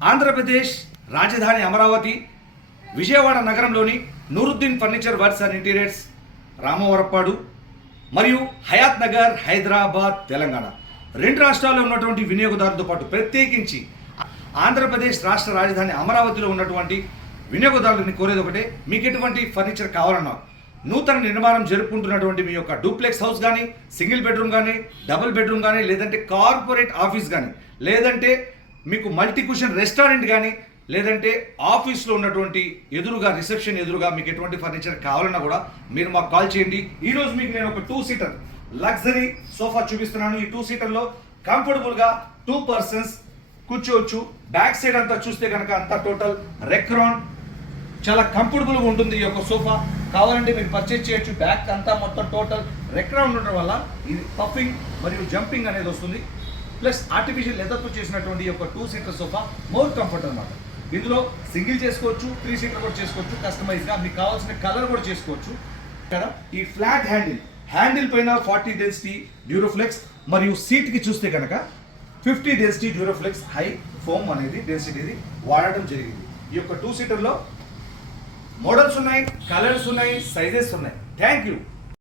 ఆంధ్రప్రదేశ్ రాజధాని అమరావతి విజయవాడ నగరంలోని Nooruddin furniture works and interiors Ramavarappadu మరియు హయాత్ నగర్ హైదరాబాద్ తెలంగాణ రెండు రాష్ట్రాల్లో ఉన్నటువంటి వినియోగదారులతో పాటు ప్రత్యేకించి ఆంధ్రప్రదేశ్ రాష్ట్ర రాజధాని అమరావతిలో ఉన్నటువంటి వినియోగదారులని కోరేది ఒకటే, మీకు ఎటువంటి ఫర్నిచర్ కావాలన్నా నూతన నిర్మాణం జరుపుకుంటున్నటువంటి మీ యొక్క డూప్లెక్స్ హౌస్ కానీ, సింగిల్ బెడ్రూమ్ కానీ, డబుల్ బెడ్రూమ్ కానీ, లేదంటే కార్పొరేట్ ఆఫీస్ కానీ, లేదంటే మీకు మల్టీ కుషన్ రెస్టారెంట్ కానీ, లేదంటే ఆఫీస్లో ఉన్నటువంటి ఎదురుగా రిసెప్షన్ ఎదురుగా మీకు ఎటువంటి ఫర్నిచర్ కావాలన్నా కూడా మీరు మాకు కాల్ చేయండి. ఈరోజు మీకు నేను ఒక 2 సీటర్ లగ్జరీ సోఫా చూపిస్తున్నాను. ఈ 2 సీటర్లో కంఫర్టబుల్గా 2 పర్సన్స్ కూర్చోవచ్చు. బ్యాక్ సైడ్ అంతా చూస్తే కనుక అంతా టోటల్ రెక్రాన్ చాలా కంఫర్టబుల్గా ఉంటుంది. ఈ యొక్క సోఫా కావాలంటే మీరు పర్చేజ్ చేయొచ్చు. బ్యాక్ అంతా మొత్తం టోటల్ రెక్రాన్ ఉండడం వల్ల ఇది పఫింగ్ మరియు జంపింగ్ అనేది వస్తుంది. ప్లస్ ఆర్టిఫిషియల్ లెదర్తో చేసినటువంటి ఈ యొక్క 2 సీటర్ సోఫా మోర్ కంఫర్ట్ అనమాట. ఇందులో సింగిల్ చేసుకోవచ్చు, 3 సీటర్ కూడా చేసుకోవచ్చు. కస్టమైజ్గా మీకు కావాల్సిన కలర్ కూడా చేసుకోవచ్చు కదా. ఈ ఫ్లాట్ హ్యాండిల్ పైన 40 డెన్సిటీ డ్యూరోఫ్లెక్స్ మరియు సీట్కి చూస్తే కనుక 50 డెన్సిటీ డ్యూరోఫ్లెక్స్ హై ఫోమ్ అనేది డెన్సిటీ వాడటం జరిగింది. ఈ యొక్క 2 సీటర్లో మోడల్స్ ఉన్నాయి, కలర్స్ ఉన్నాయి, సైజెస్ ఉన్నాయి. Thank you.